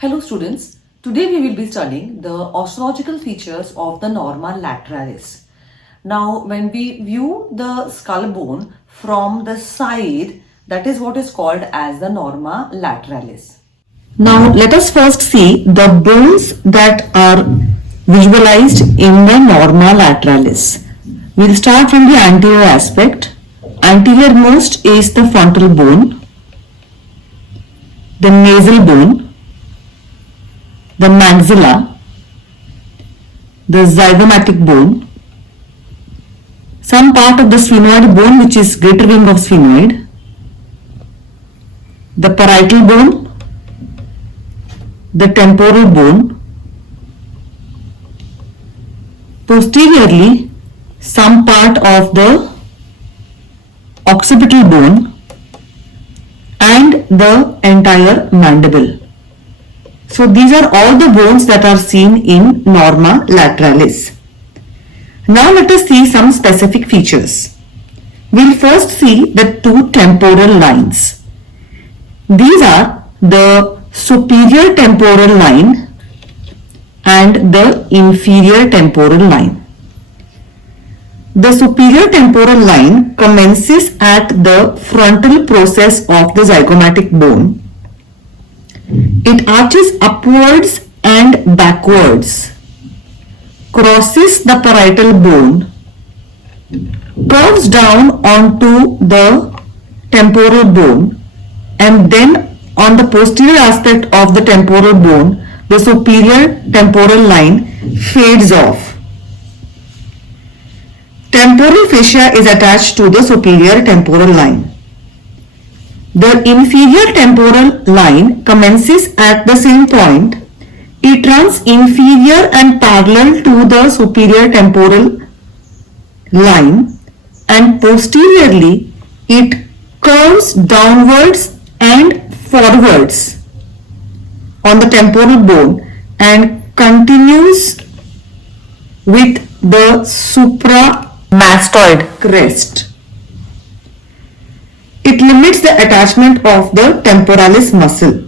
Hello students, today we will be studying the osteological features of the norma lateralis. Now when we view the skull bone from the side, that is what is called as the norma lateralis. Now let us first see the bones that are visualized in the norma lateralis. We'll start from the anterior aspect. Anterior most is the frontal bone, the nasal bone, the maxilla, the zygomatic bone, some part of the sphenoid bone which is greater wing of sphenoid, the parietal bone, the temporal bone, posteriorly some part of the occipital bone and the entire mandible. So these are all the bones that are seen in norma lateralis. Now let us see some specific features. We'll first see the two temporal lines. These are the superior temporal line and the inferior temporal line. The superior temporal line commences at the frontal process of the zygomatic bone. It arches upwards and backwards, crosses the parietal bone, curves down onto the temporal bone, and then on the posterior aspect of the temporal bone, the superior temporal line fades off. Temporal fascia is attached to the superior temporal line. The inferior temporal line commences at the same point. It runs inferior and parallel to the superior temporal line, and posteriorly it curves downwards and forwards on the temporal bone and continues with the supramastoid crest. It limits the attachment of the temporalis muscle.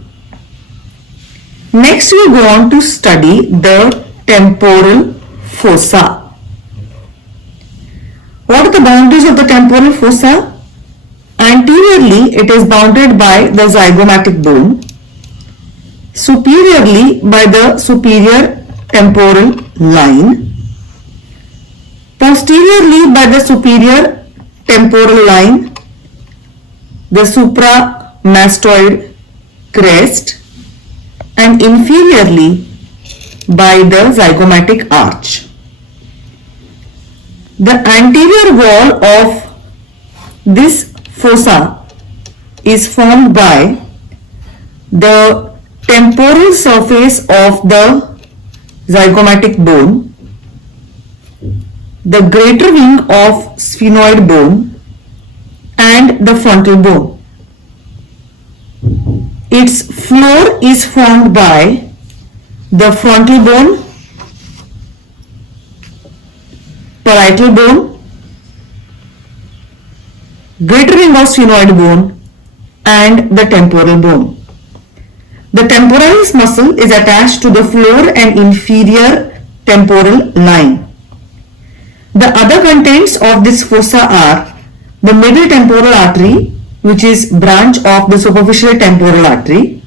Next we go on to study the temporal fossa. What are the boundaries of the temporal fossa? Anteriorly it is bounded by the zygomatic bone, superiorly by the superior temporal line, posteriorly by the superior temporal line, the supramastoid crest, and inferiorly by the zygomatic arch. The anterior wall of this fossa is formed by the temporal surface of the zygomatic bone, the greater wing of sphenoid bone, and the frontal bone. Its floor is formed by the frontal bone, parietal bone, greater wing of sphenoid bone, and the temporal bone. The temporalis muscle is attached to the floor and inferior temporal line. The other contents of this fossa are the middle temporal artery, which is branch of the superficial temporal artery,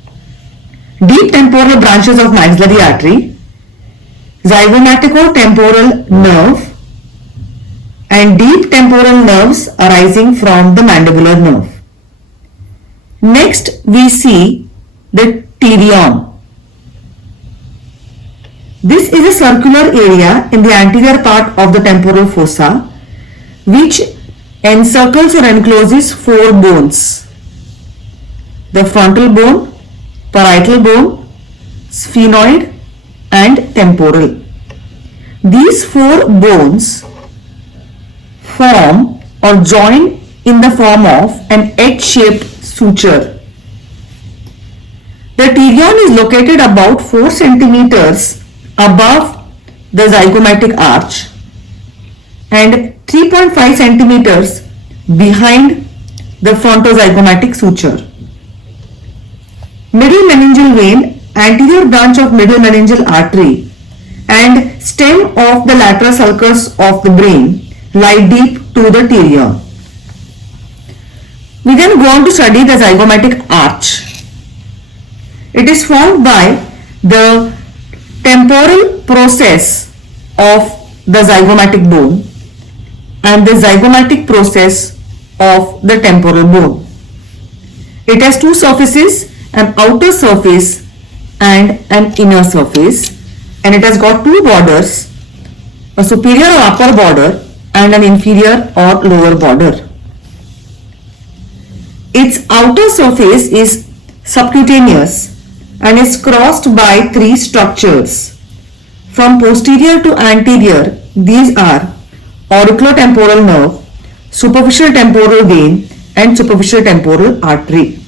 deep temporal branches of maxillary artery, zygomatico-temporal nerve, and deep temporal nerves arising from the mandibular nerve. Next we see the pterion. This is a circular area in the anterior part of the temporal fossa which encircles or encloses four bones: the frontal bone, parietal bone, sphenoid, and temporal. These four bones form or join in the form of an H-shaped suture. The pterion is located about 4 centimeters above the zygomatic arch and 3.5 centimeters behind the frontozygomatic suture. Middle meningeal vein anterior branch of middle meningeal artery, and stem of the lateral sulcus of the brain lie deep to the pterion. We then go on to study the zygomatic arch. It is formed by the temporal process of the zygomatic bone and the zygomatic process of the temporal bone. It has two surfaces, an outer surface and an inner surface, and it has got two borders, a superior or upper border and an inferior or lower border. Its outer surface is subcutaneous and is crossed by three structures. From posterior to anterior, these are auriculotemporal nerve, superficial temporal vein and superficial temporal artery.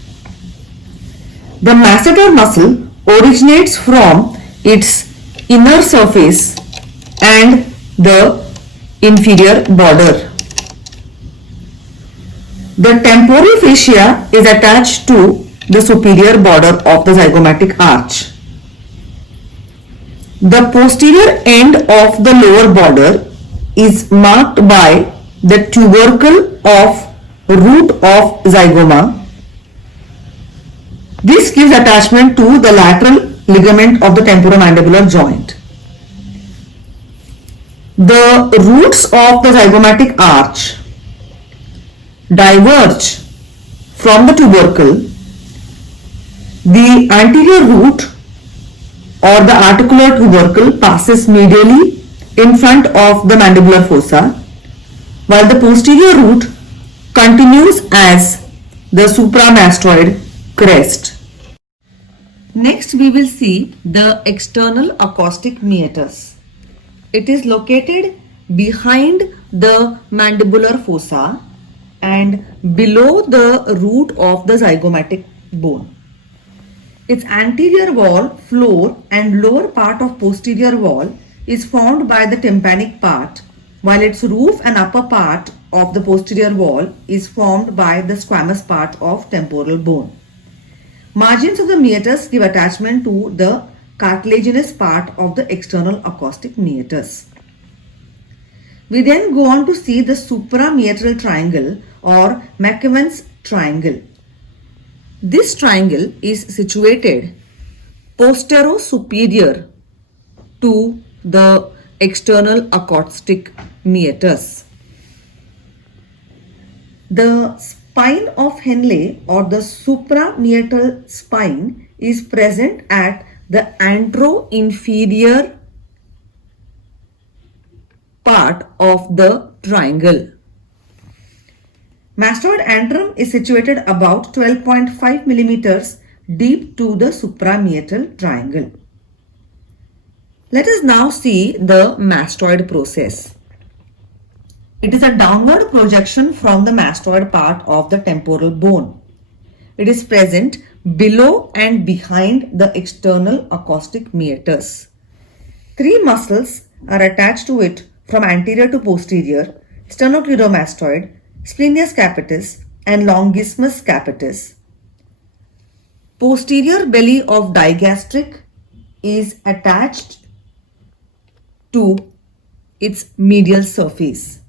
The masseter muscle originates from its inner surface and the inferior border. The temporal fascia is attached to the superior border of the zygomatic arch. The posterior end of the lower border is marked by the tubercle of root of zygoma. This gives attachment to the lateral ligament of the temporomandibular joint. The roots of the zygomatic arch diverge from the tubercle. The anterior root or the articular tubercle passes medially in front of the mandibular fossa, while the posterior root continues as the supramastoid crest. Next, we will see the external acoustic meatus. It is located behind the mandibular fossa and below the root of the zygomatic bone. Its anterior wall, floor and lower part of posterior wall is formed by the tympanic part, while its roof and upper part of the posterior wall is formed by the squamous part of temporal bone. Margins of the meatus give attachment to the cartilaginous part of the external acoustic meatus. We then go on to see the suprameatal triangle or McEwan's triangle. This triangle is situated posterior-superior to the external acoustic meatus. The spine of Henle or the suprameatal spine is present at the anteroinferior part of the triangle. Mastoid antrum is situated about 12.5 millimeters deep to the suprameatal triangle. Let us now see the mastoid process. It is a downward projection from the mastoid part of the temporal bone. It is present below and behind the external acoustic meatus. Three muscles are attached to it from anterior to posterior: sternocleidomastoid, splenius capitis and longissimus capitis. Posterior belly of digastric is attached to its medial surface,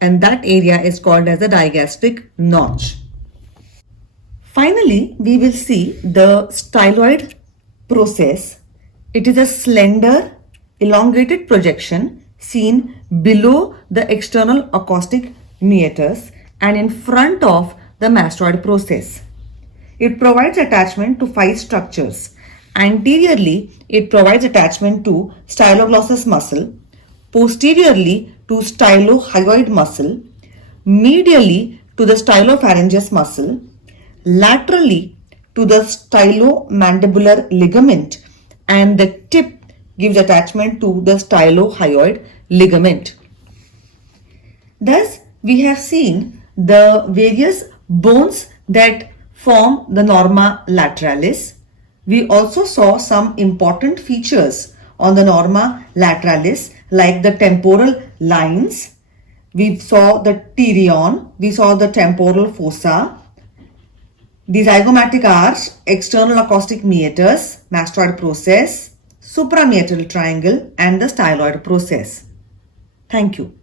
and that area is called as the digastric notch. Finally, we will see the styloid process. It is a slender, elongated projection seen below the external acoustic meatus and in front of the mastoid process. It provides attachment to five structures. Anteriorly, it provides attachment to styloglossus muscle, posteriorly to stylohyoid muscle, medially to the stylopharyngeus muscle, laterally to the stylomandibular ligament, and the tip gives attachment to the stylohyoid ligament. Thus, we have seen the various bones that form the norma lateralis. We also saw some important features on the norma lateralis like the temporal lines. We saw the pterion, we saw the temporal fossa, The zygomatic arch, external acoustic meatus, mastoid process, suprameatal triangle and the styloid process. Thank you.